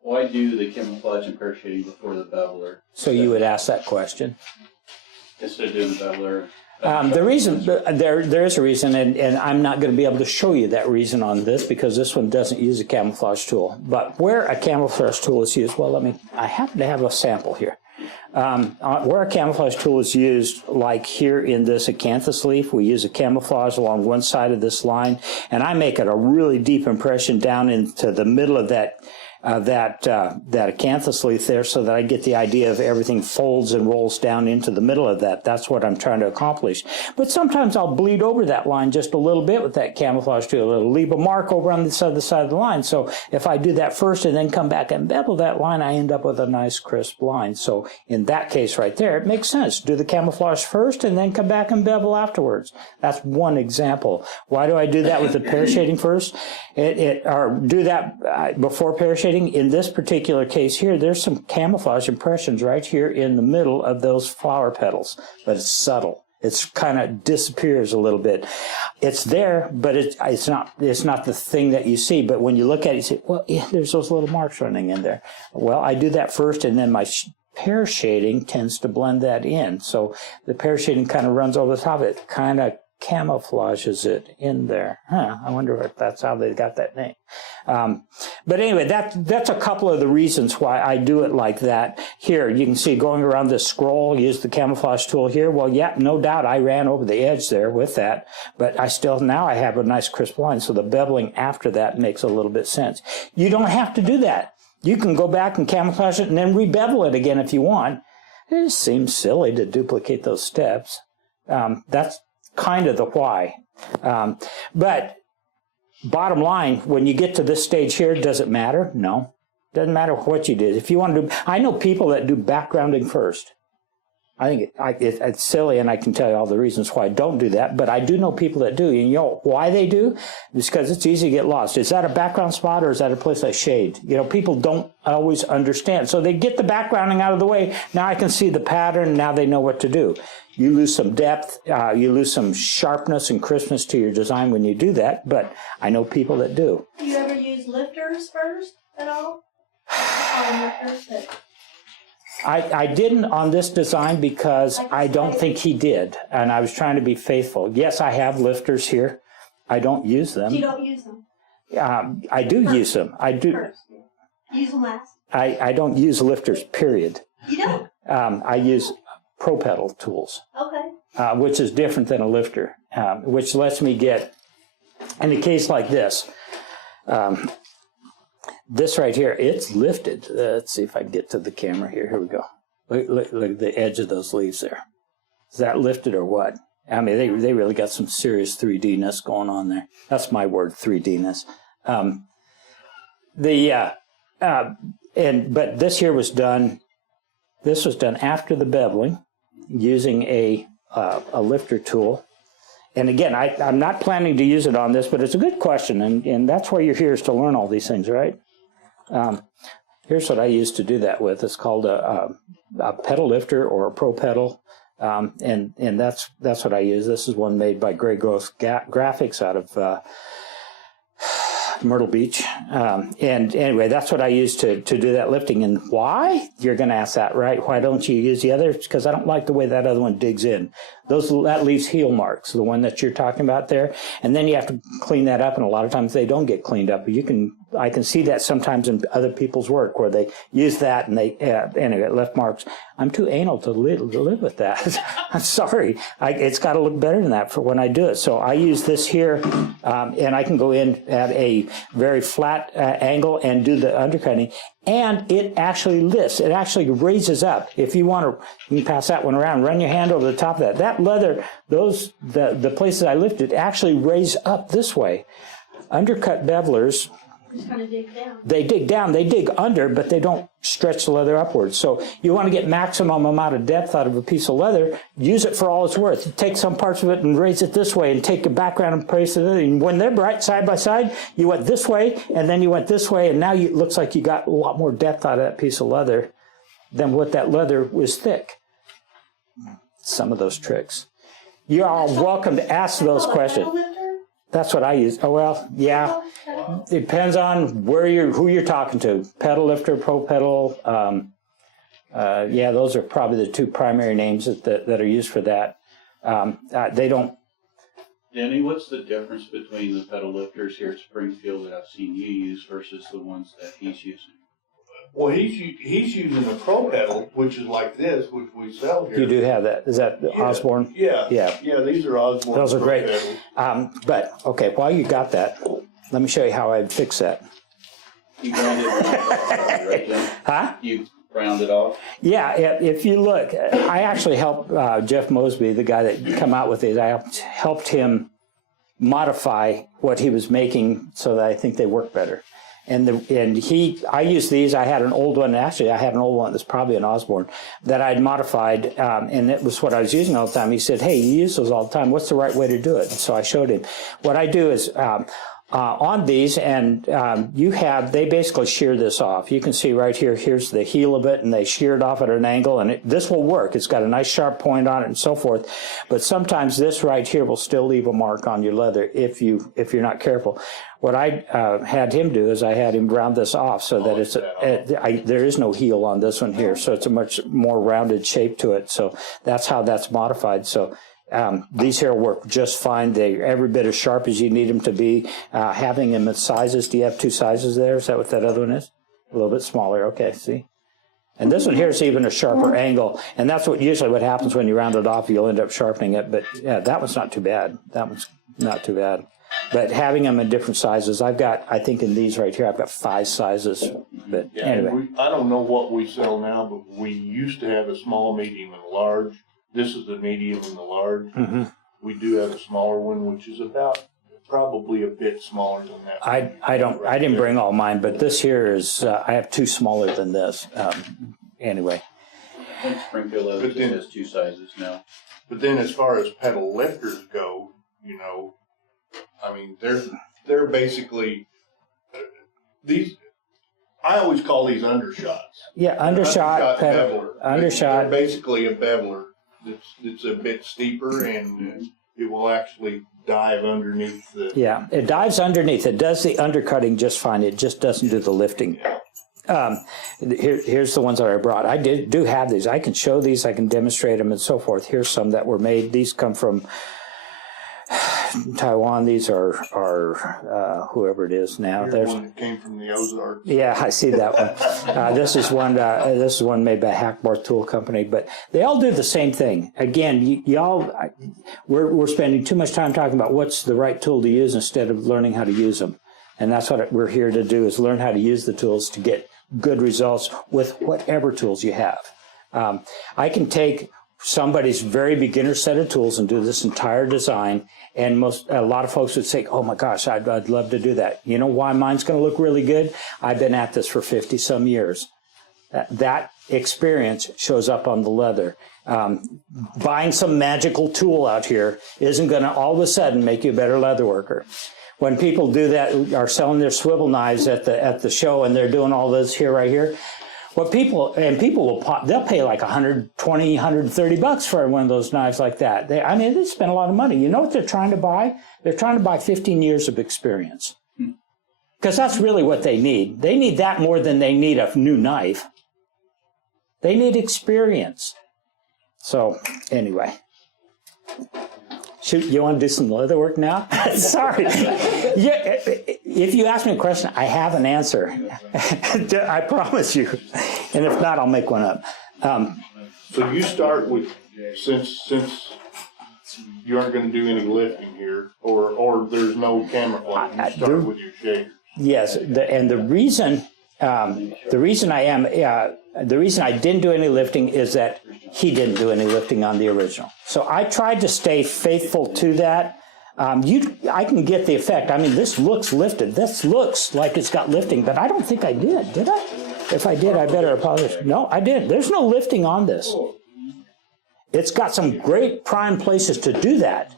why do the camouflage and pear shading before the beveler? So you would ask that question. Instead of doing the beveler. The reason, there is a reason, and I'm not going to be able to show you that reason on this because this one doesn't use a camouflage tool. But where a camouflage tool is used, well, I happen to have a sample here. Where a camouflage tool is used, like here in this acanthus leaf, we use a camouflage along one side of this line, and I make it a really deep impression down into the middle of that acanthus leaf there, so that I get the idea of everything folds and rolls down into the middle of that. That's what I'm trying to accomplish. But sometimes I'll bleed over that line just a little bit with that camouflage tool. It'll leave a mark over on the side of the line. So if I do that first and then come back and bevel that line, I end up with a nice crisp line. So in that case right there, it makes sense. Do the camouflage first and then come back and bevel afterwards. That's one example. Why do I do that with the pear shading first? Or do that before pear shading? In this particular case here, there's some camouflage impressions right here in the middle of those flower petals, but it's subtle. It's kind of disappears a little bit. It's there, but it's not the thing that you see. But when you look at it, you say, well, yeah, there's those little marks running in there. Well, I do that first, and then my pear shading tends to blend that in. So the pear shading kind of runs over the top of it, kind of camouflages it in there. I wonder if that's how they got that name. But anyway, that's a couple of the reasons why I do it like that. Here, you can see going around this scroll, use the camouflage tool here. Well, yeah, no doubt I ran over the edge there with that, but now I have a nice crisp line, so the beveling after that makes a little bit sense. You don't have to do that. You can go back and camouflage it and then re-bevel it again if you want. It just seems silly to duplicate those steps. That's kind of the why. But bottom line, when you get to this stage here, does it matter? No. Doesn't matter what you did. If you want to do, I know people that do backgrounding first. I think it's silly, and I can tell you all the reasons why I don't do that, but I do know people that do. And you know why they do? It's because it's easy to get lost. Is that a background spot, or is that a place I shade? You know, people don't always understand. So they get the backgrounding out of the way. Now I can see the pattern. Now they know what to do. You lose some depth, you lose some sharpness and crispness to your design when you do that, but I know people that do. Do you ever use lifters first at all? I didn't on this design because I don't think he did, and I was trying to be faithful. Yes, I have lifters here. I don't use them. You don't use them? I do use them. I do. First. Use them last? I don't use lifters, period. You don't? I use pro pedal tools. Okay. Which is different than a lifter, which lets me get, in a case like this, this right here, it's lifted. Let's see if I can get to the camera here. Here we go. Look at the edge of those leaves there. Is that lifted or what? I mean, they really got some serious 3D-ness going on there. That's my word, 3D-ness. But this here was done. This was done after the beveling, using a lifter tool. And again, I'm not planning to use it on this, but it's a good question, and that's why you're here, is to learn all these things, right? Here's what I used to do that with. It's called a pedal lifter or a pro pedal, and that's what I use. This is one made by Gray Growth Graphics out of Myrtle Beach. And anyway, that's what I use to do that lifting. And why? You're going to ask that, right? Why don't you use the other? Because I don't like the way that other one digs in. That leaves heel marks, the one that you're talking about there. And then you have to clean that up, and a lot of times they don't get cleaned up. I can see that sometimes in other people's work where they use that and they anyway, left marks. I'm too anal to live with that. I'm sorry. It's got to look better than that for when I do it. So I use this here, and I can go in at a very flat angle and do the undercutting. And it actually lifts. It actually raises up. If you want to, you can pass that one around. Run your hand over the top of that. That leather, the places I lifted actually raise up this way. Undercut bevelers, just kind of dig down. They dig down. They dig under, but they don't stretch the leather upwards. So you want to get maximum amount of depth out of a piece of leather. Use it for all it's worth. Take some parts of it and raise it this way, and take a background and place it. And when they're right side by side, you went this way, and then you went this way, and now it looks like you got a lot more depth out of that piece of leather than what that leather was thick. Some of those tricks. You're all welcome to ask those questions. That's what I use. Oh, well, yeah. Depends on who you're talking to. Pedal lifter, pro pedal. Yeah, those are probably the two primary names that are used for that. They don't. Danny, what's the difference between the pedal lifters here at Springfield that I've seen you use versus the ones that he's using? Well, he's using a pro pedal, which is like this, which we sell here. You do have that. Is that Osborne? Yeah. Yeah. Yeah, these are Osborne. Those are pro great. pedals. But, okay, while you got that, let me show you how I'd fix that. You ground it off, right, Jim? Huh? You ground it off? Yeah, if you look, I actually helped Jeff Mosby, the guy that come out with these, I helped him modify what he was making so that I think they work better. I used these. I had an old one. Actually, I had an old one that's probably an Osborne that I'd modified, and it was what I was using all the time. He said, "Hey, you use those all the time. What's the right way to do it?" And so I showed him. What I do is on these, and they basically shear this off. You can see right here. Here's the heel of it, and they shear it off at an angle, and this will work. It's got a nice sharp point on it, and so forth. But sometimes this right here will still leave a mark on your leather if you're not careful. What I had him do is I had him round this off so that there is no heel on this one here, so it's a much more rounded shape to it. So that's how that's modified. So these here work just fine. They're every bit as sharp as you need them to be. Having them in sizes, do you have two sizes there? Is that what that other one is? A little bit smaller. Okay, see? And this one here is even a sharper angle, and that's usually what happens when you round it off. You'll end up sharpening it, but yeah, that one's not too bad. That one's not too bad. But having them in different sizes, I think in these right here, I've got 5 sizes. But Yeah, anyway. I don't know what we sell now, but we used to have a small, medium, and a large. This is the medium and the large. Mm-hmm. We do have a smaller one, which is probably a bit smaller than that. I didn't bring all mine, but this here is, I have 2 smaller than this. Anyway. I think Springfield Elktracks has 2 sizes now. But then as far as pedal lifters go, I mean, they're basically these. I always call these undershots. Yeah, undershot pedal. Undershot. They're basically a beveler. It's a bit steeper, and it will actually dive underneath the. Yeah, it dives underneath. It does the undercutting just fine. It just doesn't do the lifting. Here's the ones that I brought. I do have these. I can show these. I can demonstrate them and so forth. Here's some that were made. These come from Taiwan. These are whoever it is now. Here's one that came from the Ozarks. Yeah, I see that one. This is one made by Hackbarth Tool Company, but they all do the same thing. Again, we're spending too much time talking about what's the right tool to use instead of learning how to use them. And that's what we're here to do, is learn how to use the tools to get good results with whatever tools you have. I can take somebody's very beginner set of tools and do this entire design, and a lot of folks would say, "Oh my gosh, I'd love to do that." You know why mine's going to look really good? I've been at this for 50 some years. That experience shows up on the leather. Buying some magical tool out here isn't going to all of a sudden make you a better leather worker. When people do that, are selling their swivel knives at the show, and they're doing all this right here, people will they'll pay like $120, $130 for one of those knives like that. They spend a lot of money. You know what they're trying to buy? They're trying to buy 15 years of experience, because that's really what they need. They need that more than they need a new knife. They need experience. So anyway. You want to do some leather work now? Sorry. Yeah, if you ask me a question, I have an answer. I promise you. And if not, I'll make one up. So you start with, since you aren't going to do any lifting here, or there's no camouflage, you start with your shaders. Yes, the reason I didn't do any lifting is that he didn't do any lifting on the original. So I tried to stay faithful to that. I can get the effect. I mean, this looks lifted. This looks like it's got lifting, but I don't think I did I? If I did, I better apologize. No, I didn't. There's no lifting on this. It's got some great prime places to do that,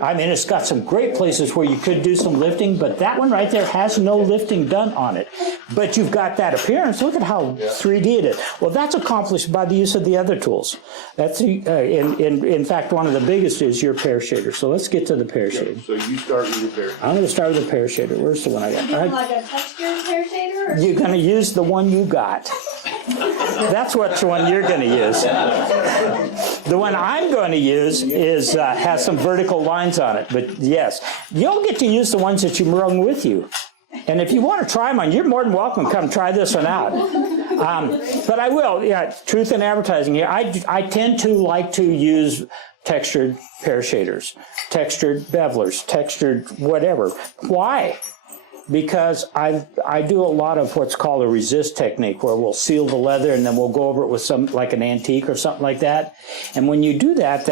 I mean, it's got some great places where you could do some lifting, but that one right there has no lifting done on it. But you've got that appearance. Look at how 3D it is. Well, that's accomplished by the use of the other tools. That's in fact, one of the biggest is your pear shader. So let's get to the pear shader. So you start with your pear. I'm going to start with the pear shader. Where's the one I got? You doing like a textured pear shader? Or? You're going to use the one you got. That's what one you're going to use. The one I'm going to use is has some vertical lines on it. But yes, you'll get to use the ones that you bring with you. And if you want to try mine, you're more than welcome to come try this one out. But I will, truth in advertising here. I tend to like to use textured pear shaders, textured bevelers, textured whatever. Why? Because I do a lot of what's called a resist technique, where we'll seal the leather and then we'll go over it with some, like an antique or something like that. And when you do that,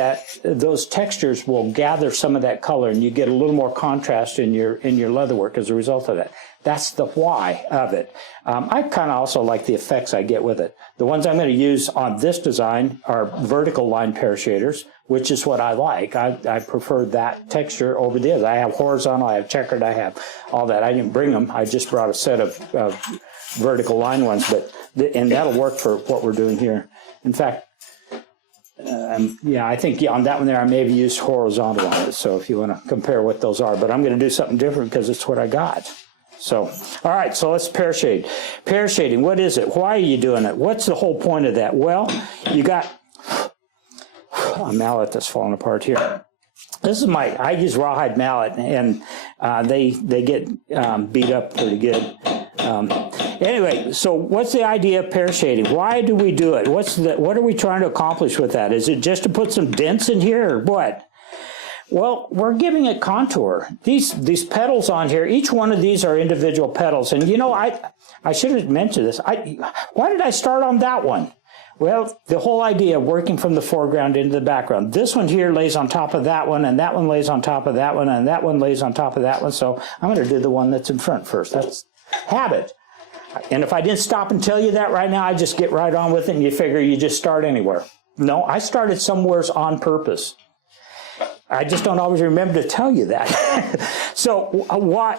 those textures will gather some of that color, and you get a little more contrast in your leather work as a result of that. That's the why of it. I kind of also like the effects I get with it. The ones I'm going to use on this design are vertical line pear shaders, which is what I like. I prefer that texture over the others. I have horizontal, I have checkered, I have all that. I didn't bring them. I just brought a set of vertical line ones, and that'll work for what we're doing here. In fact, I think on that one there I may have used horizontal on it, so if you want to compare what those are. But I'm going to do something different because it's what I got. So, all right, so let's pear shade. Pear shading, what is it? Why are you doing it? What's the whole point of that? Well, you got a mallet that's falling apart here. This is I use rawhide mallet, and they get beat up pretty good. Anyway, so what's the idea of pear shading? Why do we do it? What are we trying to accomplish with that? Is it just to put some dents in here, or what? Well, we're giving it contour. These petals on here, each one of these are individual petals. And you know, I should have mentioned this. Why did I start on that one? Well, the whole idea of working from the foreground into the background. This one here lays on top of that one, and that one lays on top of that one, and that one lays on top of that one. So I'm going to do the one that's in front first. That's habit. And if I didn't stop and tell you that right now, I'd just get right on with it, and you figure you just start anywhere. No, I started somewheres on purpose. I just don't always remember to tell you that. So why?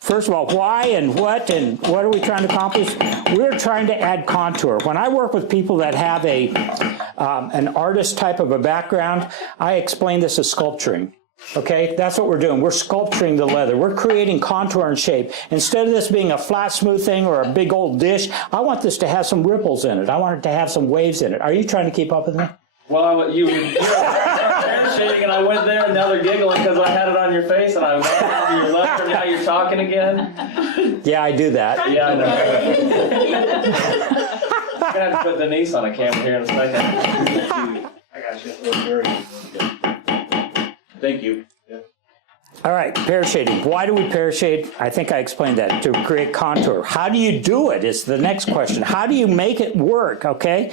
First of all, why and what are we trying to accomplish? We're trying to add contour. When I work with people that have an artist type of a background, I explain this as sculpturing. Okay, that's what we're doing. We're sculpturing the leather. We're creating contour and shape. Instead of this being a flat, smooth thing or a big old dish, I want this to have some ripples in it. I want it to have some waves in it. Are you trying to keep up with me? Well, you were shading, and I went there, and now they're giggling because I had it on your face, and I went to your left, and now you're talking again. Yeah, I do that. Yeah, I know. I'm going to have to put Denise on a camera here in a second. I got you. Thank you. All right, pear shading. Why do we pear shade? I think I explained that, to create contour. How do you do it is the next question. How do you make it work, okay?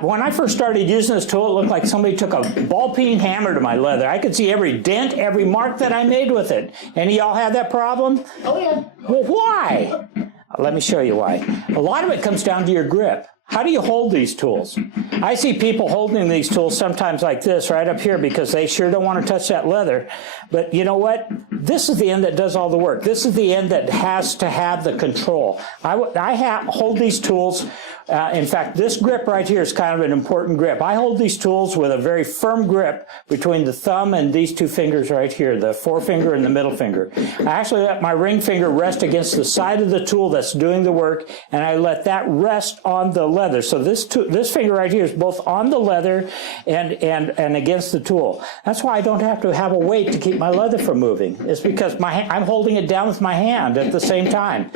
When I first started using this tool, it looked like somebody took a ball-peen hammer to my leather. I could see every dent, every mark that I made with it. Any of y'all have that problem? Oh, yeah. Well, why? Let me show you why. A lot of it comes down to your grip. How do you hold these tools? I see people holding these tools sometimes like this right up here because they sure don't want to touch that leather. But you know what? This is the end that does all the work. This is the end that has to have the control. I hold these tools. In fact, this grip right here is kind of an important grip. I hold these tools with a very firm grip between the thumb and these two fingers right here, the forefinger and the middle finger. I actually let my ring finger rest against the side of the tool that's doing the work, and I let that rest on the leather. So this finger right here is both on the leather and against the tool. That's why I don't have to have a weight to keep my leather from moving. It's because I'm holding it down with my hand at the same time.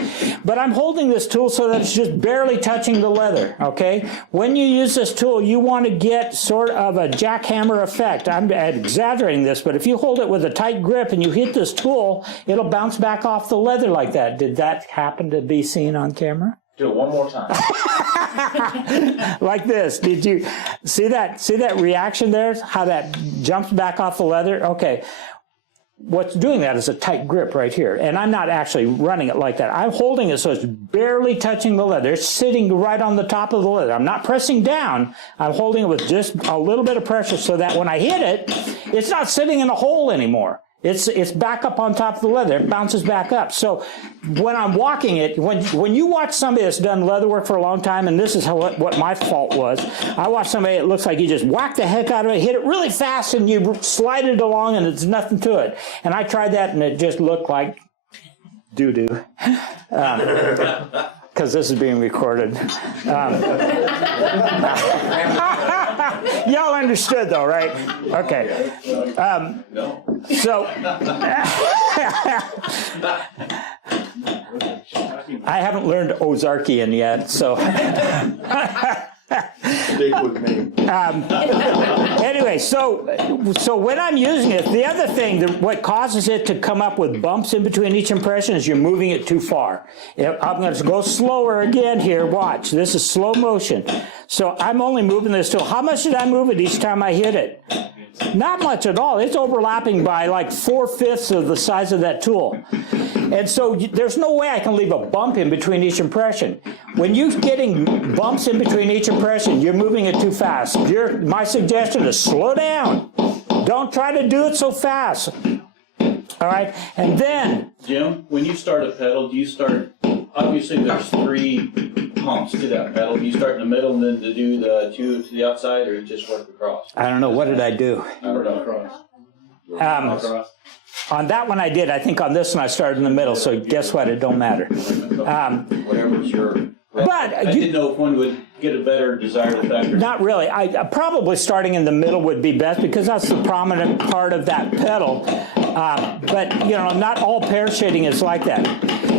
But I'm holding this tool so that it's just barely touching the leather, okay? When you use this tool, you want to get sort of a jackhammer effect. I'm exaggerating this, but if you hold it with a tight grip and you hit this tool, it'll bounce back off the leather like that. Did that happen to be seen on camera? Do it one more time. Like this. Did you see that? See that reaction there? How that jumps back off the leather? Okay. What's doing that is a tight grip right here. And I'm not actually running it like that. I'm holding it so it's barely touching the leather. It's sitting right on the top of the leather. I'm not pressing down. I'm holding it with just a little bit of pressure so that when I hit it, it's not sitting in a hole anymore. It's back up on top of the leather. It bounces back up. So when I'm walking it, when you watch somebody that's done leather work for a long time, and this is what my fault was, I watched somebody, it looks like you just whack the heck out of it, hit it really fast, and you slide it along, and there's nothing to it. And I tried that, and it just looked like doo-doo. Because this is being recorded. Y'all understood, though, right? Okay. No. So, I haven't learned Ozarkian yet, so. Stick with me. Anyway, so when I'm using it, the other thing, what causes it to come up with bumps in between each impression is you're moving it too far. I'm going to go slower again here. Watch. This is slow motion. So I'm only moving this tool. How much did I move it each time I hit it? Not much at all. It's overlapping by like 4/5 of the size of that tool. And so there's no way I can leave a bump in between each impression. When you're getting bumps in between each impression, you're moving it too fast. My suggestion is slow down. Don't try to do it so fast. All right? And then... Jim, when you start a pedal, do you start, obviously there's 3 pumps to that pedal. Do you start in the middle and then to do the 2 to the outside, or you just work across? I don't know. What did I do? I don't know. Across. On that one I did. I think on this one I started in the middle, so guess what? It don't matter. Whatever's your... But I didn't know if one would get a better desired effect or not really. I probably starting in the middle would be best because that's the prominent part of that pedal. But, you know, not all pear shading is like that.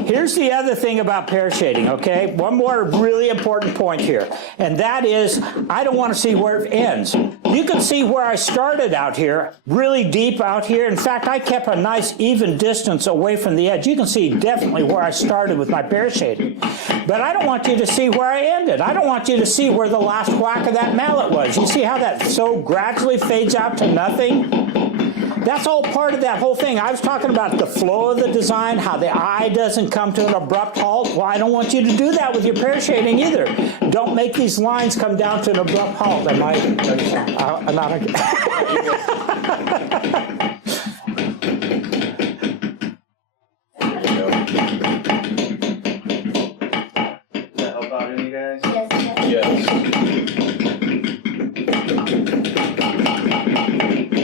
Here's the other thing about pear shading, okay? One more really important point here, and that is I don't want to see where it ends. You can see where I started out here, really deep out here. In fact, I kept a nice even distance away from the edge. You can see definitely where I started with my pear shading. But I don't want you to see where I ended. I don't want you to see where the last whack of that mallet was. You see how that so gradually fades out to nothing? That's all part of that whole thing. I was talking about the flow of the design, how the eye doesn't come to an abrupt halt. Well, I don't want you to do that with your pear shading either. Don't make these lines come down to an abrupt halt. Am I not okay? Does that help out any guys? Yes.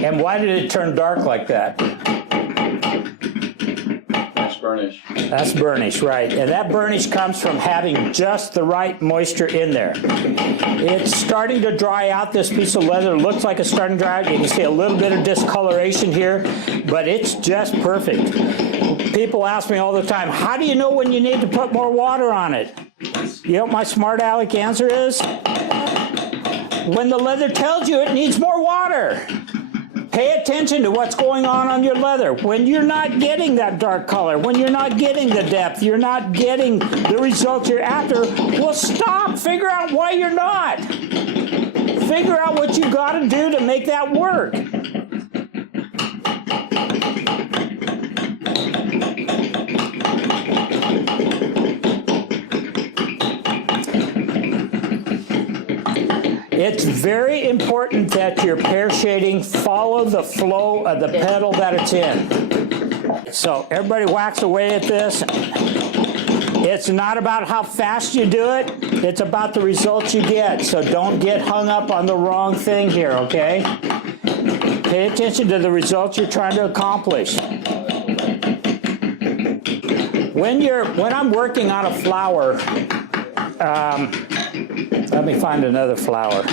And why did it turn dark like that? That's burnish. That's burnish, right. And that burnish comes from having just the right moisture in there. It's starting to dry out. This piece of leather looks like it's starting to dry out. You can see a little bit of discoloration here, but it's just perfect. People ask me all the time, how do you know when you need to put more water on it? You know what my smart aleck answer is? When the leather tells you it needs more water. Pay attention to what's going on your leather. When you're not getting that dark color, when you're not getting the depth, you're not getting the results you're after, well, stop. Figure out why you're not. Figure out what you got to do to make that work. It's very important that your pear shading follow the flow of the pedal that it's in. So everybody whacks away at this. It's not about how fast you do it. It's about the results you get. So don't get hung up on the wrong thing here, okay? Pay attention to the results you're trying to accomplish. When I'm working on a flower, let me find another flower.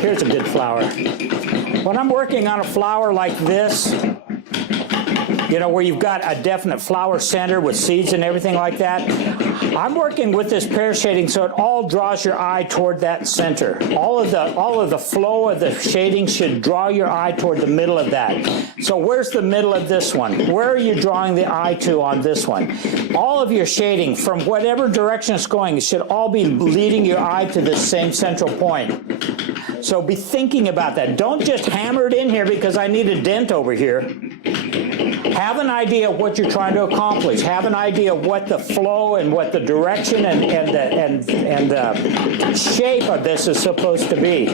Here's a good flower. When I'm working on a flower like this, you know, where you've got a definite flower center with seeds and everything like that, I'm working with this pear shading so it all draws your eye toward that center. All of the flow of the shading should draw your eye toward the middle of that. So where's the middle of this one? Where are you drawing the eye to on this one? All of your shading, from whatever direction it's going, it should all be leading your eye to the same central point. So be thinking about that. Don't just hammer it in here because I need a dent over here. Have an idea of what you're trying to accomplish. Have an idea of what the flow and what the direction and the shape of this is supposed to be.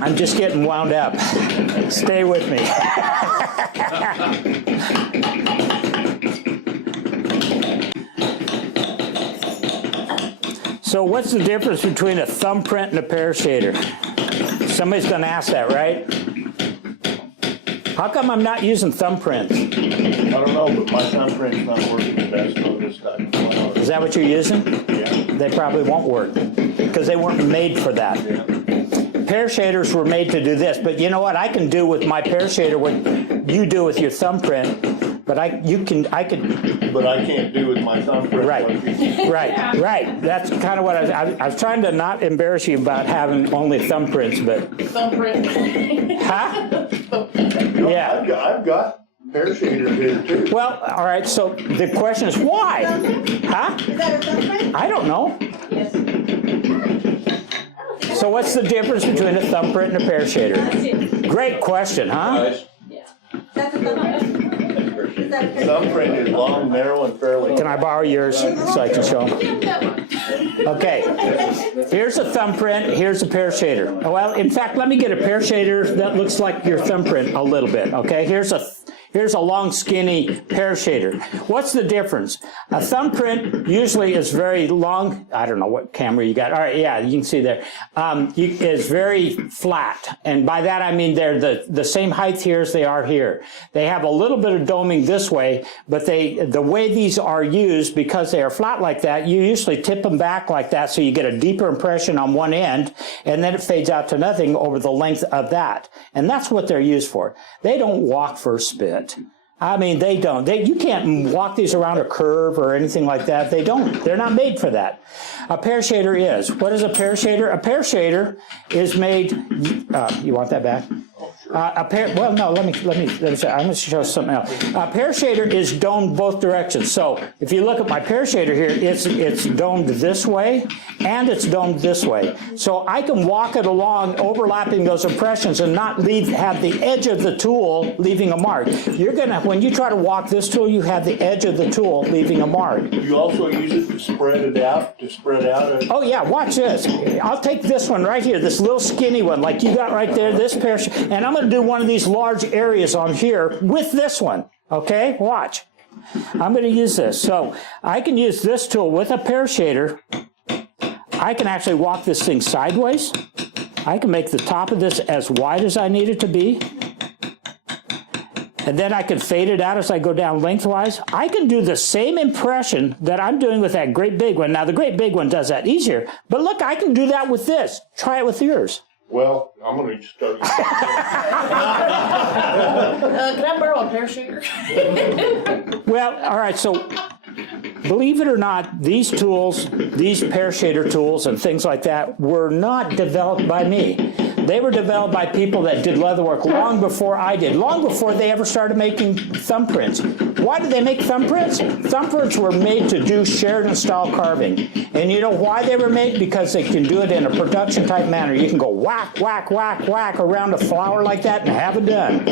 I'm just getting wound up. Stay with me. So what's the difference between a thumbprint and a pear shader? Somebody's going to ask that, right? How come I'm not using thumbprints? I don't know, but my thumbprint's not working the best on this type of flower. Is that what you're using? Yeah. They probably won't work because they weren't made for that. Yeah. Pear shaders were made to do this, but you know what? I can do with my pear shader what you do with your thumbprint, but I could. But I can't do with my thumbprint. Right. That's kind of what I was trying to not embarrass you about having only thumbprints, but. Thumbprint. Huh? No, Yeah. I've got pear shaders here too. Well, all right. So the question is why? Huh? Is that a thumbprint? I don't know. Yes. So what's the difference between a thumbprint and a pear shader? Great question, huh? Guys, That's a thumbprint. Is that a thumbprint? Thumbprint is long, narrow, and fairly. Can I borrow yours so I can show them? Okay, here's a thumbprint, here's a pear shader. Well, in fact, let me get a pear shader that looks like your thumbprint a little bit, okay? Here's a long, skinny pear shader. What's the difference? A thumbprint usually is very long. I don't know what camera you got. All right, yeah, you can see there. It's very flat, and by that I mean they're the same height here as they are here. They have a little bit of doming this way, but the way these are used, because they are flat like that, you usually tip them back like that so you get a deeper impression on one end, and then it fades out to nothing over the length of that. And that's what they're used for. They don't walk for a spit. I mean, they don't. You can't walk these around a curve or anything like that. They don't. They're not made for that. A pear shader is. What is a pear shader? A pear shader is made. You want that back? Well, no. Let me show. I'm going to show something else. A pear shader is domed both directions. So if you look at my pear shader here, it's domed this way and it's domed this way. So I can walk it along, overlapping those impressions, and not have the edge of the tool leaving a mark. You're gonna, when you try to walk this tool, you have the edge of the tool leaving a mark. You also use it to spread it out. Oh yeah, watch this. I'll take this one right here, this little skinny one, like you got right there, this pear, and I'm going to do one of these large areas on here with this one. Okay, watch. I'm going to use this. So I can use this tool with a pear shader. I can actually walk this thing sideways. I can make the top of this as wide as I need it to be. And then I can fade it out as I go down lengthwise. I can do the same impression that I'm doing with that great big one. Now, the great big one does that easier. But look, I can do that with this. Try it with yours. Well, I'm going to start. Can I borrow a pear shader? Well, all right, so believe it or not, these tools, these pear shader tools and things like that were not developed by me. They were developed by people that did leatherwork long before I did, long before they ever started making thumbprints. Why did they make thumbprints? Thumbprints were made to do Sheridan-style carving. And you know why they were made? Because they can do it in a production-type manner. You can go whack, whack, whack, whack around a flower like that and have it done.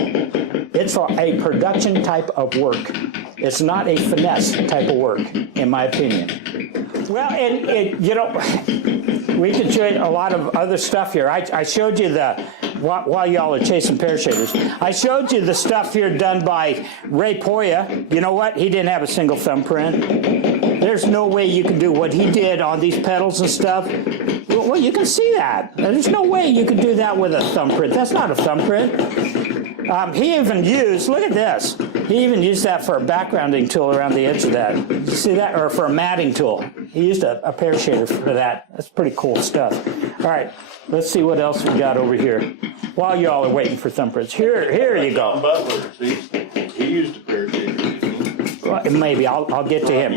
It's a production type of work. It's not a finesse type of work, in my opinion. Well, and you know, we could show you a lot of other stuff here. I showed you while y'all are chasing pear shaders, I showed you the stuff here done by Ray Poya. You know what? He didn't have a single thumbprint. There's no way you can do what he did on these pedals and stuff. Well, you can see that. There's no way you could do that with a thumbprint. That's not a thumbprint. He even used, look at this. He even used that for a backgrounding tool around the edge of that. You see that? Or for a matting tool. He used a pear shader for that. That's pretty cool stuff. All right, let's see what else we got over here. While y'all are waiting for thumbprints. Here you go. Butler, see? He used a pear shader. Well, maybe, I'll get to him.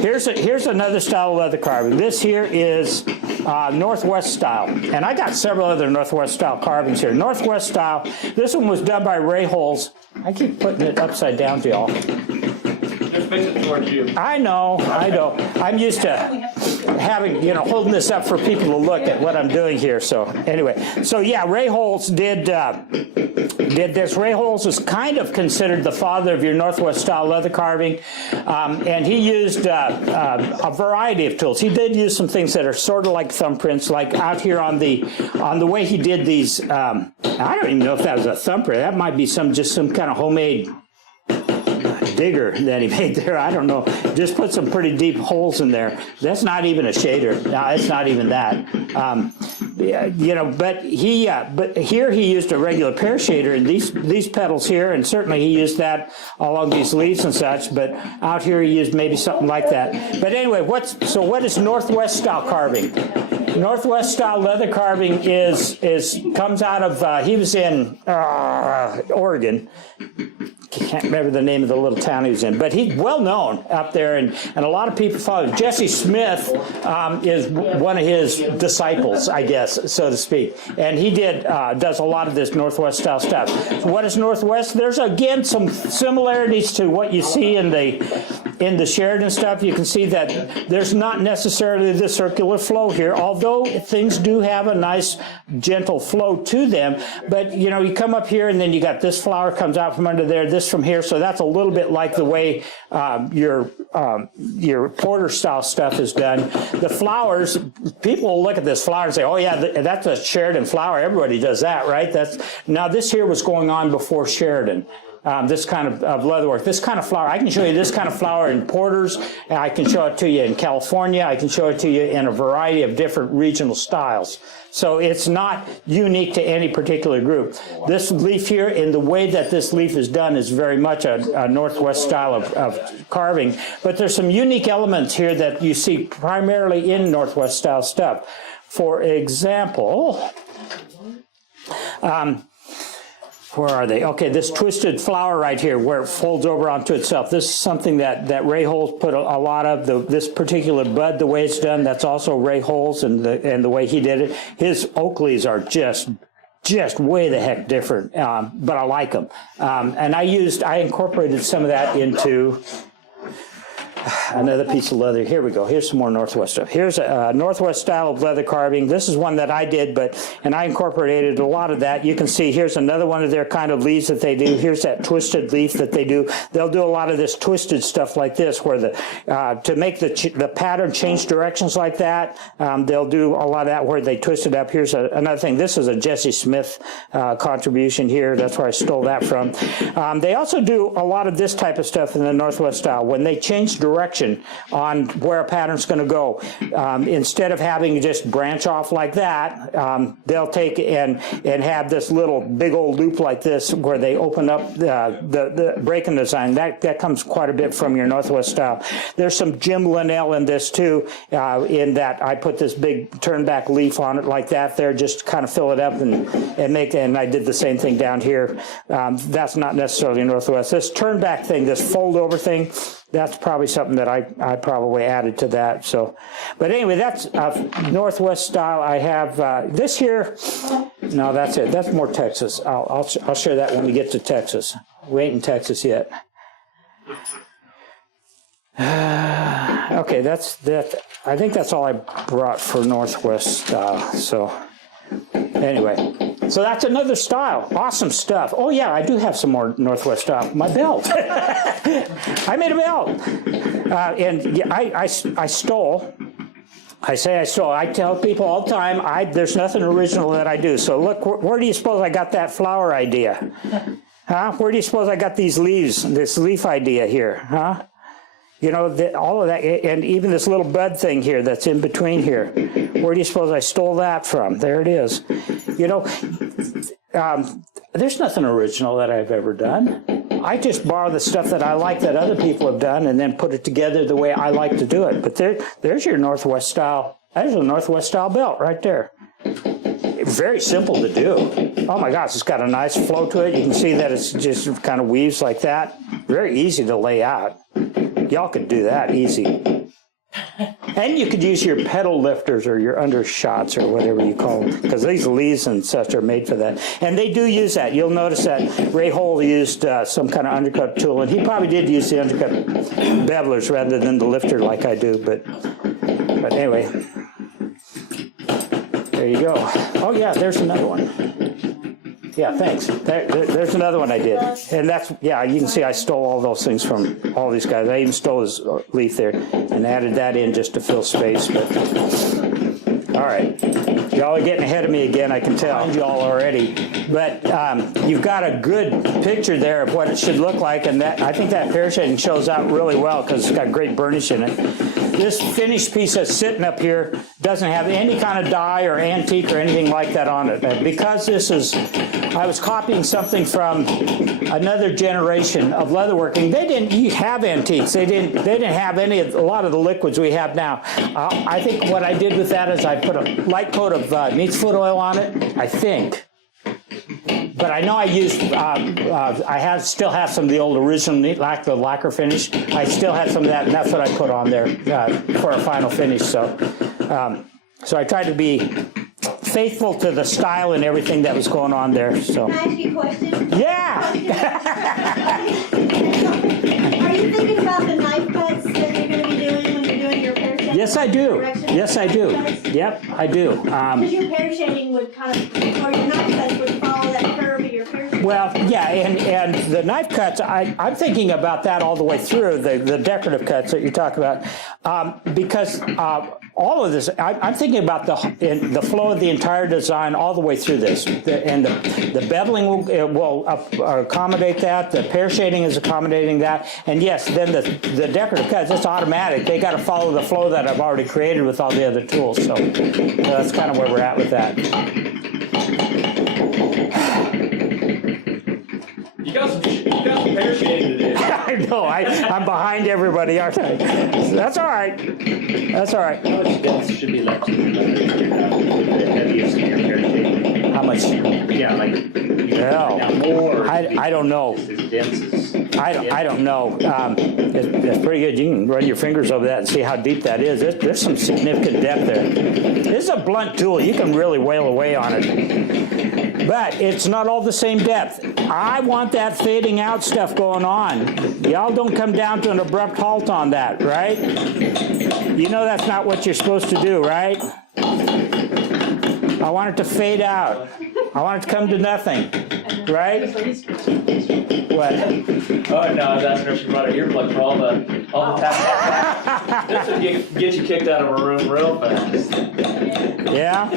Here's another style of leather carving. This here is Northwest style. And I got several other Northwest style carvings here. Northwest style, this one was done by Ray Holes. I keep putting it upside down to y'all. Just face it towards you. I know. I'm used to having, holding this up for people to look at what I'm doing here. So anyway, so yeah, Ray Holes did this. Ray Holes is kind of considered the father of your Northwest style leather carving, and he used a variety of tools. He did use some things that are sort of like thumbprints, like out here on the way he did these. I don't even know if that was a thumbprint. That might be just some kind of homemade digger that he made there. I don't know. Just put some pretty deep holes in there. That's not even a shader. No, it's not even that. But here he used a regular pear shader in these petals here, and certainly he used that along these leaves and such. But out here he used maybe something like that. But anyway, what is Northwest style carving? Northwest style leather carving comes out of he was in Oregon. Can't remember the name of the little town he was in, but he's well known up there, and a lot of people follow him. Jesse Smith is one of his disciples, I guess, so to speak, and he does a lot of this Northwest style stuff. So what is Northwest? There's again some similarities to what you see in the Sheridan stuff. You can see that there's not necessarily the circular flow here, although things do have a nice gentle flow to them. But you come up here and then you got this flower comes out from under there, this from here, so that's a little bit like the way your Porter style stuff is done. The flowers, people will look at this flower and say, oh yeah, that's a Sheridan flower. Everybody does that, right? Now this here was going on before Sheridan. This kind of leatherwork, this kind of flower. I can show you this kind of flower in Porters. I can show it to you in California. I can show it to you in a variety of different regional styles. So it's not unique to any particular group. This leaf here, in the way that this leaf is done, is very much a Northwest style of carving. But there's some unique elements here that you see primarily in Northwest style stuff. For example, where are they? Okay, this twisted flower right here where it folds over onto itself. This is something that Ray Holes put a lot of. This particular bud, the way it's done, that's also Ray Holes and the way he did it. His Oakleys are just way the heck different, but I like them. And I incorporated some of that into another piece of leather. Here we go. Here's some more Northwest stuff. Here's a Northwest style of leather carving. This is one that I did, and I incorporated a lot of that. You can see here's another one of their kind of leaves that they do. Here's that twisted leaf that they do. They'll do a lot of this twisted stuff like this, where to make the pattern change directions like that. They'll do a lot of that where they twist it up. Here's another thing. This is a Jesse Smith contribution here. That's where I stole that from. They also do a lot of this type of stuff in the Northwest style. When they change direction on where a pattern's going to go, instead of having just branch off like that, they'll take and have this little big old loop like this where they open up the breaking design. That comes quite a bit from your Northwest style. There's some Jim Linnell in this too, in that I put this big turn back leaf on it like that there, just to kind of fill it up and I did the same thing down here. That's not necessarily Northwest. This turn back thing, this fold over thing, that's probably something that I probably added to that. So, but anyway, that's Northwest style. I have this here. No, that's it. That's more Texas. I'll share that when we get to Texas. We ain't in Texas yet. Okay, that's that. I think that's all I brought for Northwest style. So, anyway. So that's another style. Awesome stuff. Oh yeah, I do have some more Northwest style. My belt. I made a belt. And yeah, I stole. I say I stole. I tell people all the time, there's nothing original that I do. So look, where do you suppose I got that flower idea? Huh? Where do you suppose I got these leaves, this leaf idea here? Huh? All of that, and even this little bud thing here that's in between here. Where do you suppose I stole that from? There it is. There's nothing original that I've ever done. I just borrow the stuff that I like that other people have done and then put it together the way I like to do it. But there's your Northwest style. There's a Northwest style belt right there. Very simple to do. Oh my gosh, it's got a nice flow to it. You can see that it's just kind of weaves like that. Very easy to lay out. Y'all could do that easy. And you could use your pedal lifters or your undershots or whatever you call them, because these leaves and such are made for that. And they do use that. You'll notice that Ray Hole used some kind of undercut tool, and he probably did use the undercut bevelers rather than the lifter like I do. But But anyway, there you go. Oh yeah, there's another one. Yeah, thanks. There's another one I did. And that's, yeah, you can see I stole all those things from all these guys. I even stole his leaf there and added that in just to fill space. But all right. Y'all are getting ahead of me again, I can tell. Y'all already. But you've got a good picture there of what it should look like. And that, I think that pear shading shows out really well because it's got great burnish in it. This finished piece that's sitting up here doesn't have any kind of dye or antique or anything like that on it. And because this is, I was copying something from another generation of leatherworking. They didn't have antiques. They didn't have a lot of the liquids we have now. I think what I did with that is I put a light coat of neat's foot oil on it, I think. But I know I used, still have some of the old original neat the lacquer finish. I still had some of that, and that's what I put on there for a final finish. So I tried to be faithful to the style and everything that was going on there. So. Can I ask you a question? Yeah! Are you thinking about the knife cuts that you're going to be doing when you're doing your pear shading? Yes, I do. Yes, I do. Yep, I do. Because your pear shading would kind of, or your knife cuts would follow that curve of your pear shading. Well, yeah, and the knife cuts, I'm thinking about that all the way through, the decorative cuts that you talk about, because all of this, I'm thinking about the flow of the entire design all the way through this. And the beveling will accommodate that, the pear shading is accommodating that, and yes, then the decorative cuts, it's automatic. They got to follow the flow that I've already created with all the other tools, so that's kind of where we're at with that. You got some pear shading to do. I know, I'm behind everybody, aren't I? That's all right. That's all right. How much dense should be left in the heaviest in your pear shading? How much? Yeah, like No, more. I don't know. As dense as. I don't know. It's pretty good. You can run your fingers over that and see how deep that is. There's some significant depth there. This is a blunt tool. You can really wail away on it. But it's not all the same depth. I want that fading out stuff going on. Y'all don't come down to an abrupt halt on that, right? You know that's not what you're supposed to do, right? I want it to fade out. I want it to come to nothing, right? What? Oh no, I was asking her if she brought her earplug for all the tap. This would get you kicked out of a room real fast. Yeah?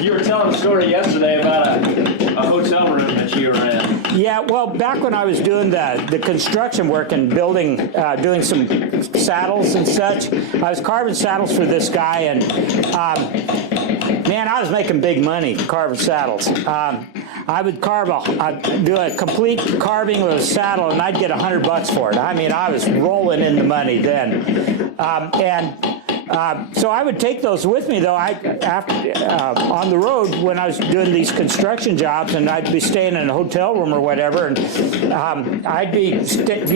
You were telling a story yesterday about a hotel room that you were in. Yeah, well, back when I was doing the construction work and building, doing some saddles and such, I was carving saddles for this guy, and man, I was making big money carving saddles. I would I'd do a complete carving with a saddle, and I'd get $100 for it. I mean, I was rolling in the money then. So I would take those with me, though. On the road when I was doing these construction jobs, and I'd be staying in a hotel room or whatever, and I'd be,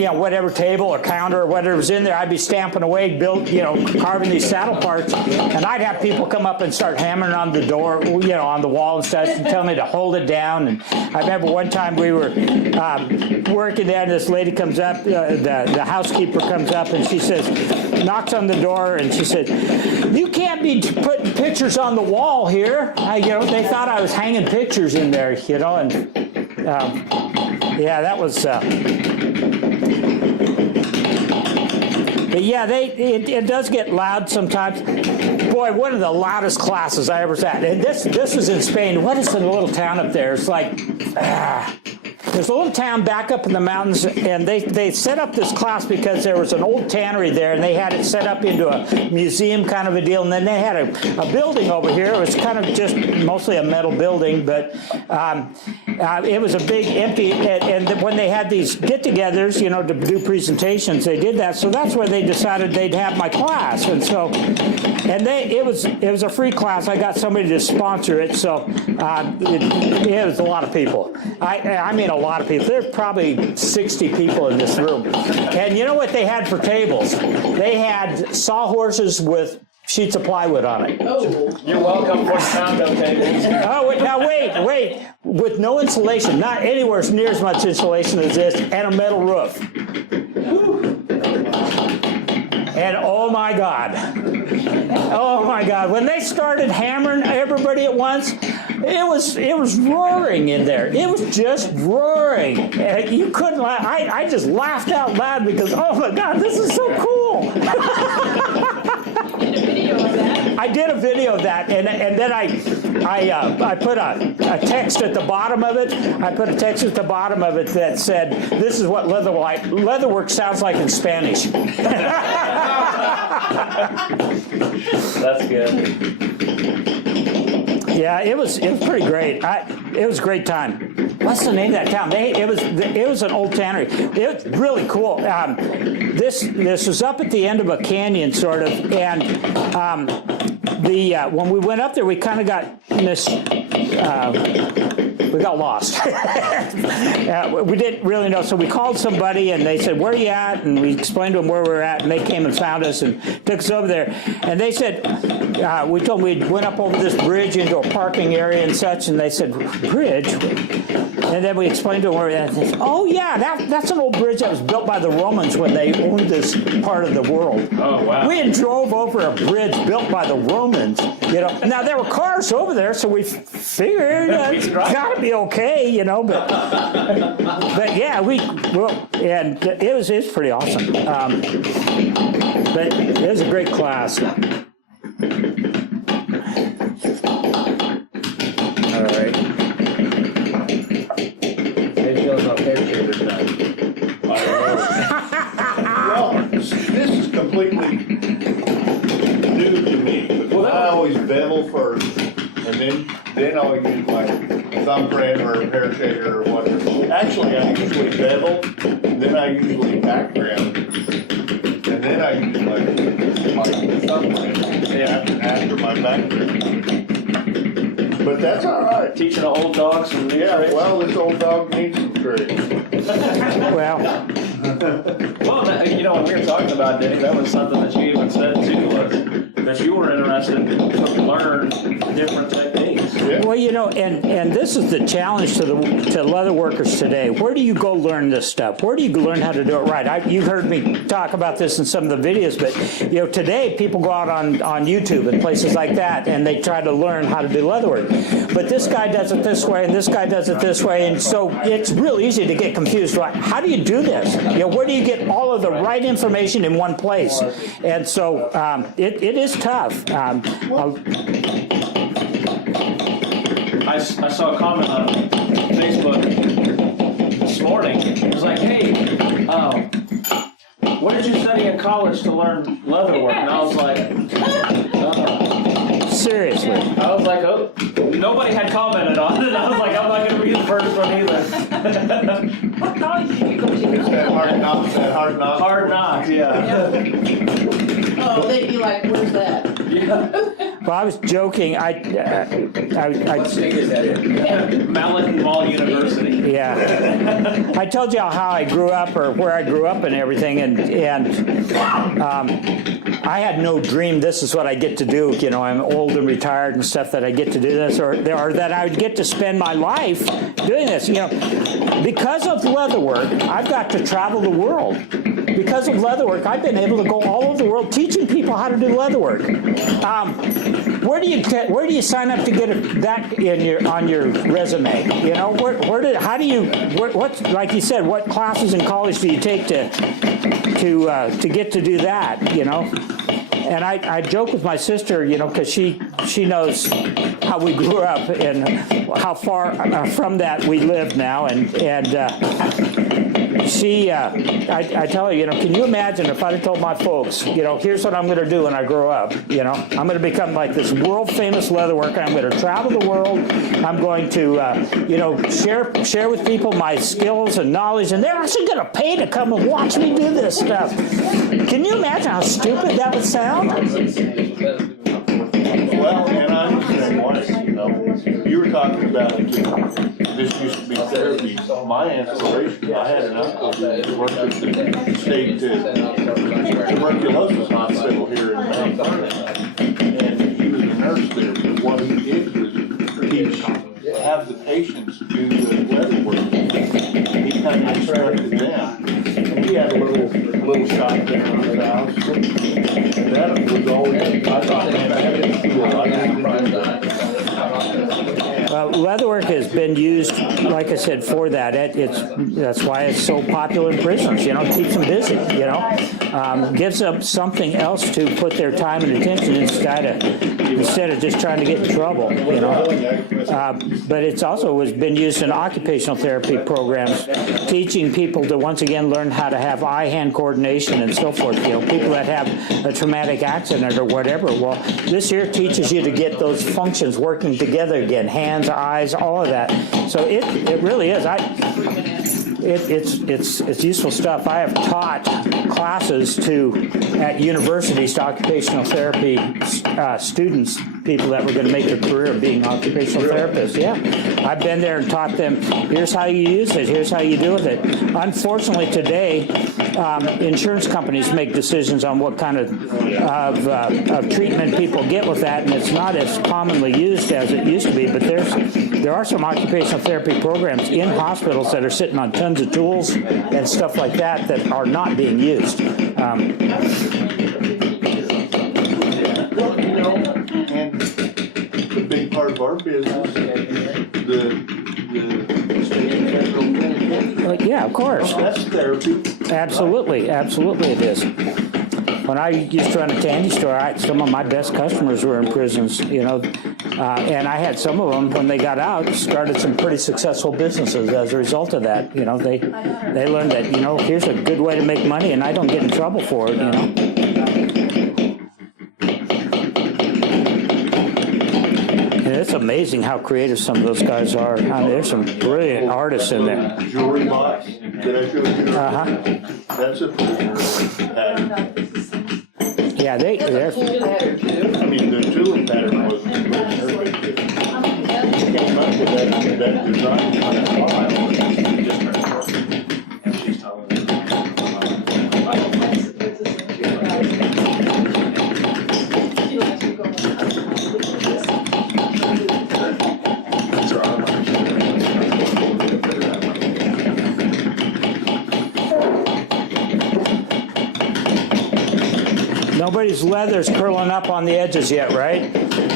whatever table or counter or whatever was in there, I'd be stamping away, carving these saddle parts, and I'd have people come up and start hammering on the door, on the wall and stuff, and tell me to hold it down. And I remember one time we were working there, and this lady comes up, the housekeeper comes up, and she says, knocks on the door, and she said, "You can't be putting pictures on the wall here." They thought I was hanging pictures in there, and yeah, that was. But yeah, it does get loud sometimes. Boy, one of the loudest classes I ever sat. And this was in Spain. What is the little town up there? It's like. There's a little town back up in the mountains, and they set up this class because there was an old tannery there, and they had it set up into a museum kind of a deal, and then they had a building over here. It was kind of just mostly a metal building, but it was a big empty, and when they had these get-togethers, to do presentations, they did that, so that's where they decided they'd have my class, and so, it was a free class. I got somebody to sponsor it, so it was a lot of people. I mean a lot of people. There's probably 60 people in this room. And you know what they had for tables? They had sawhorses with sheets of plywood on it. Oh, you're welcome for the condo tables. Oh, now wait. With no insulation, not anywhere near as much insulation as this, and a metal roof. And oh my God, when they started hammering everybody at once, it was roaring in there. It was just roaring. And you couldn't laugh. I just laughed out loud because, oh my God, this is so cool. I did a video of that, and then I put a text at the bottom of it. I put a text at the bottom of it that said, "This is what leatherwork sounds like in Spanish." That's good. Yeah, it was pretty great. It was a great time. What's the name of that town? It was an old tannery. It was really cool. This was up at the end of a canyon, sort of, and when we went up there, we kind of got we got lost. We didn't really know, so we called somebody, and they said, "Where are you at?" And we explained to them where we were at, and they came and found us and took us over there. And they said, we told them we went up over this bridge into a parking area and such, and they said, "Bridge?" And then we explained to them where we were at. And they said, "Oh yeah, that's an old bridge that was built by the Romans when they owned this part of the world." Oh, wow. We had drove over a bridge built by the Romans. Now there were cars over there, so we figured it's got to be okay, But yeah, and it was pretty awesome. But it was a great class. All right. How you feel about pear shaders now? Well, this is completely new to me. Because I always bevel first, and then I'll use my thumbprint or a pear shader or whatever. Actually, I usually bevel, then I usually background, and then I use my thumbprint after my background. But that's all right. Teaching the old dogs some new tricks. Well, this old dog needs some tricks. Well, Well, when we were talking about Dave, that was something that you even said too, was that you were interested to learn different techniques. Yeah. well, and this is the challenge to leather workers today. Where do you go learn this stuff? Where do you learn how to do it right? You've heard me talk about this in some of the videos, but today people go out on YouTube and places like that, and they try to learn how to do leatherwork. But this guy does it this way, and this guy does it this way, and so it's real easy to get confused. Right? How do you do this? Where do you get all of the right information in one place? And so it is tough. I saw a comment on Facebook this morning. It was like, "Hey, what did you study in college to learn leatherwork?" And I was like, Seriously. I was like, oh, nobody had commented on it. I was like, I'm not going to be the first one either. What college did you go It's to? that hard knocks, Hard knocks, yeah. Oh, they'd be like, where's that? Well, I was joking. What state is that in? Mallet Mall University. Yeah. I told you how I grew up, or where I grew up and everything, and I had no dream this is what I get to do. I'm old and retired and stuff, that I get to do this, or that I would get to spend my life doing this. Because of leatherwork, I've got to travel the world. Because of leatherwork, I've been able to go all over the world teaching people how to do leatherwork. Where do you sign up to get that on your resume? Like you said, what classes in college do you take to get to do that? And I joke with my sister, because she knows how we grew up and how far from that we live now, and she, I tell her, can you imagine if I'd have told my folks, here's what I'm going to do when I grow up. I'm going to become like this world famous leather worker. I'm going to travel the world. I'm going to, share with people my skills and knowledge, and they're actually going to pay to come and watch me do this stuff. Can you imagine how stupid that would sound? Well, and I understand why, you were talking about this used to be therapy. My inspiration, I had an uncle who worked at the state tuberculosis hospital here in Mount Vernon. And he was a nurse there, but what he did was have the patients do the leather work. He kind of instructed them. And he had a little little shop there on his house. And that was always, I thought they had it in school. I didn't do that. Leatherwork has been used, like I said, for that. That's why it's so popular in prisons. You know, keeps them busy. You know, gives them something else to put their time and attention instead of just trying to get in trouble. You know, but it's also has been used in occupational therapy programs, teaching people to once again learn how to have eye-hand coordination and so forth. You know, people that have a traumatic accident or whatever. Well, this here teaches you to get those functions working together again. Hands, eyes, all of that. So it really is. It's useful stuff. I have taught classes at universities to occupational therapy students, people that were going to make a career of being occupational therapists. Yeah, I've been there and taught them. Here's how you use it. Here's how you deal with it. Unfortunately, today, insurance companies make decisions on what kind of treatment people get with that, and it's not as commonly used as it used to be. But there are some occupational therapy programs in hospitals that are sitting on tons of tools and stuff like that that are not being used. And the big part of our business, the state and federal penitentiary. Yeah, of course. That's therapy. Absolutely, absolutely it is. When I used to run a candy store, some of my best customers were in prisons, you know, and I had some of them, when they got out, started some pretty successful businesses as a result of that. You know, they learned that, you know, here's a good way to make money and I don't get in trouble for it, you know. And it's amazing how creative some of those guys are. I mean, there's some brilliant artists in there. Jewelry box. Did I show you? That's a prisoner pattern. Yeah, they're. I mean, the tooling pattern was prisoner. Came up with that design. She's telling me. Nobody's leather's curling up on the edges yet, right?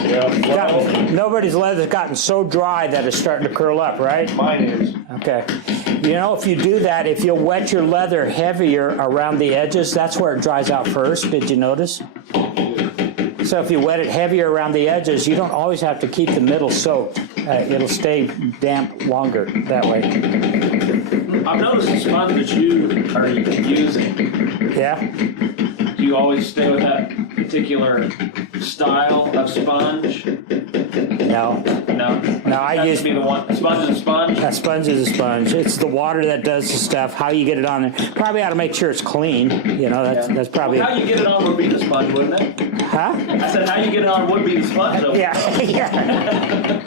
Yeah. Nobody's leather's gotten so dry that it's starting to curl up, right? Mine is. Okay. You know, if you do that, if you'll wet your leather heavier around the edges, that's where it dries out first. Did you notice? So if you wet it heavier around the edges, you don't always have to keep the middle soaked. It'll stay damp longer that way. I've noticed the sponge that you are using. Yeah? Do you always stay with that particular style of sponge? No. No. No, I use. To be the one. Sponge is a sponge. A sponge is a sponge. It's the water that does the stuff. How you get it on there. Probably ought to make sure it's clean. You know, that's probably. Well, how you get it on would be the sponge, wouldn't it? Huh? I said how you get it on would be the sponge. Though. Yeah. Yeah.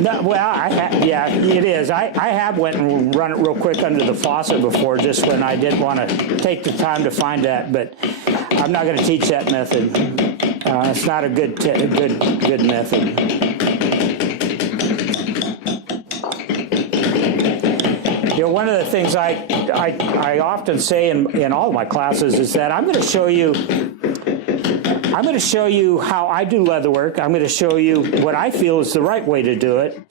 No, well, yeah, it is. I have went and run it real quick under the faucet before, just when I didn't want to take the time to find that. But I'm not going to teach that method. It's not a good method. You know, one of the things I often say in all of my classes is that I'm going to show you how I do leather work. I'm going to show you what I feel is the right way to do it.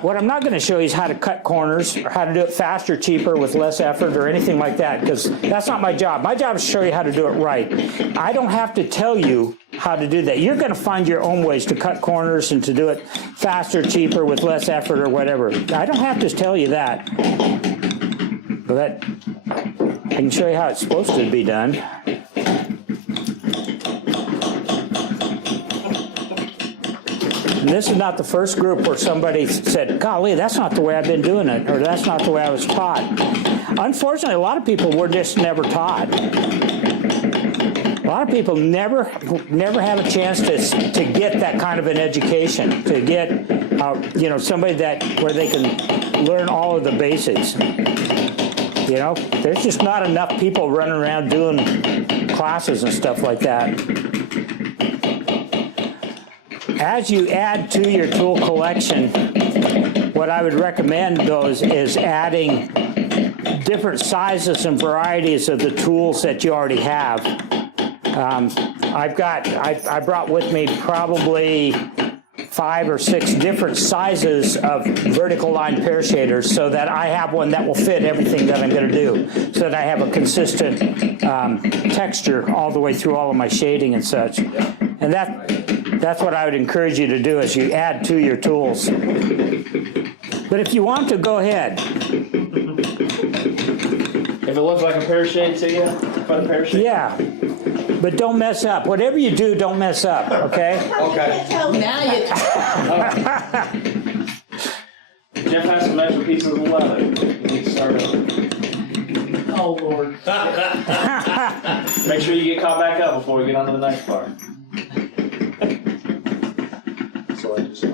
What I'm not going to show you is how to cut corners or how to do it faster, cheaper, with less effort or anything like that, because that's not my job. My job is to show you how to do it right. I don't have to tell you how to do that. You're going to find your own ways to cut corners and to do it faster, cheaper, with less effort or whatever. I don't have to tell you that. But I can show you how it's supposed to be done. And this is not the first group where somebody said, golly, that's not the way I've been doing it, or that's not the way I was taught. Unfortunately, a lot of people were just never taught. A lot of people never have a chance to get that kind of an education, to get somebody where they can learn all of the basics. You know, there's just not enough people running around doing classes and stuff like that. As you add to your tool collection, what I would recommend is adding different sizes and varieties of the tools that you already have. I brought with me probably 5 or 6 different sizes of vertical line pear shaders so that I have one that will fit everything that I'm going to do, so that I have a consistent texture all the way through all of my shading and such. And that's what I would encourage you to do as you add to your tools. But if you want to, go ahead. If it looks like a pear shade to you, put a pear shade. Yeah. But don't mess up. Whatever you do, don't mess up, okay? Okay. Now you, Jeff has some extra pieces of leather. You need to start over. oh Lord. Make sure you get caught back up before we get on to the next part. So I just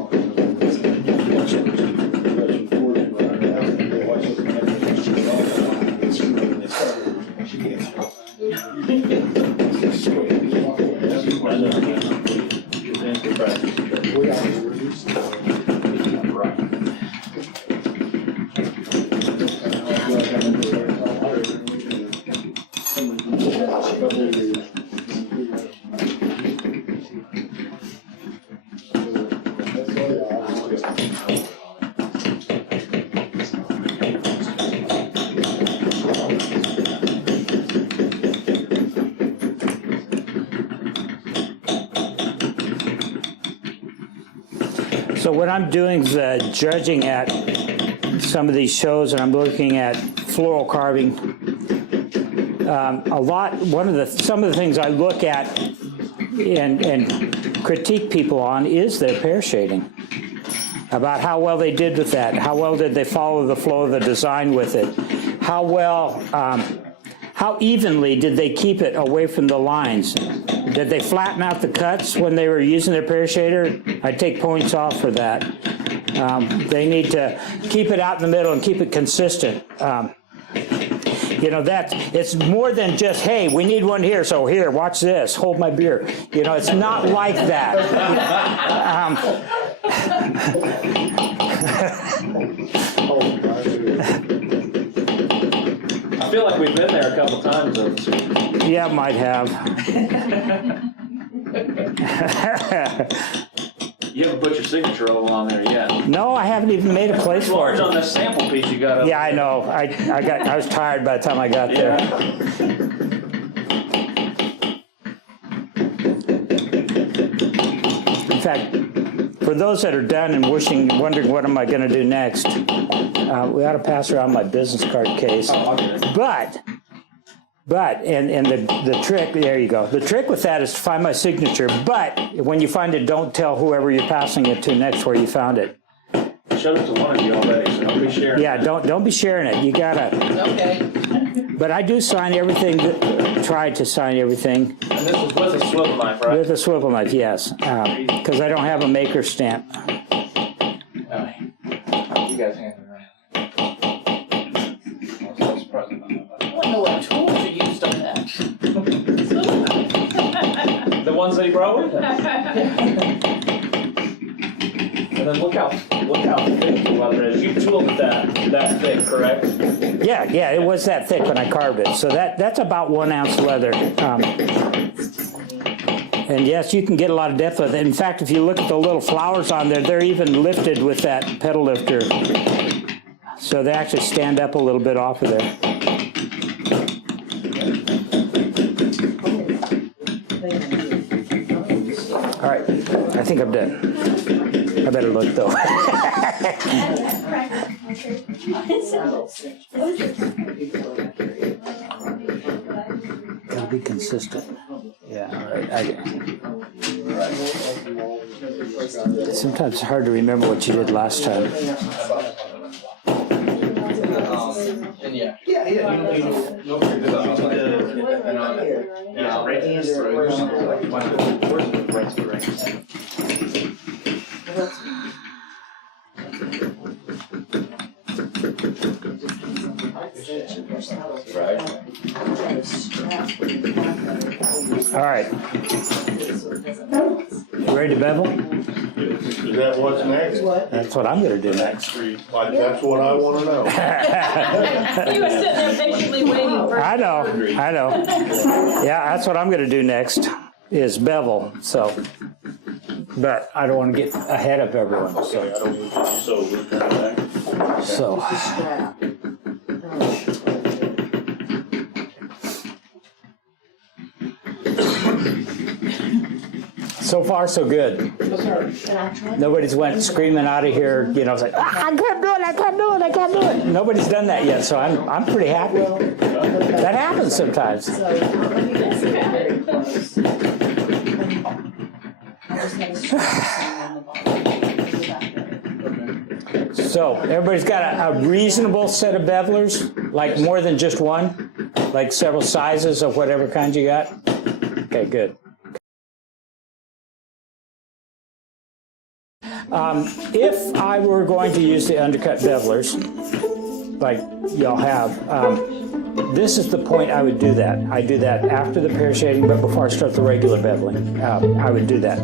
So when I'm doing the judging at some of these shows and I'm looking at floral carving, some of the things I look at and critique people on is their pear shading. About how well they did with that, how well did they follow the flow of the design with it, how well, how evenly did they keep it away from the lines? Did they flatten out the cuts when they were using their pear shader? I take points off for that. They need to keep it out in the middle and keep it consistent. You know, it's more than just, hey, we need one here, so here, watch this, hold my beer. You know, it's not like that. I feel like we've been there a couple times. Yeah, might have. You haven't put your signature roll on there yet. No, I haven't even made a place It's for large it. on this sample piece you got up. Yeah, I know. I was tired by the time I got there. In fact, for those that are done and wondering what am I going to do next, we ought to pass around my business card case. But the trick, there you go. The trick with that is to find my signature. But when you find it, don't tell whoever you're passing it to next where you found it. I showed it to one of you already, so don't be sharing. Yeah, don't be sharing it. You gotta. Okay. But I do sign everything. Try to sign everything And this is with a swivel knife, right? with a swivel knife. Yes, because I don't have a maker stamp. You guys hand it around. I want to know what tools you used on that. The ones that he brought with him. And then look how thick the leather is. You tooled it that thick, correct? Yeah, it was that thick when I carved it. So that's about 1 ounce leather. And yes, you can get a lot of depth with it. In fact, if you look at the little flowers on there, they're even lifted with that pedal lifter. So they actually stand up a little bit off of there. All right, I think I'm done. I better look though. Gotta be consistent. Yeah, sometimes it's hard to remember what you did last time. All right. You ready to bevel? Is that what's next? That's what I'm gonna do next. Like, that's what I wanna know. He was sitting there patiently waiting for. I know. Yeah, that's what I'm gonna do next, is bevel, so. But I don't wanna get ahead of everyone, so. So we'll turn it back. So, so far so good. Nobody's went screaming out of here, you know, it's like, "Ah, I can't do it, I can't do it, I can't do it." Nobody's done that yet, so I'm pretty happy. That happens sometimes. So everybody's got a reasonable set of bevelers, like more than just one, like several sizes of whatever kind you got. Okay, good. If I were going to use the undercut bevelers, like y'all have, this is the point I would do that. I do that after the pear shading, but before I start the regular beveling. I would do that.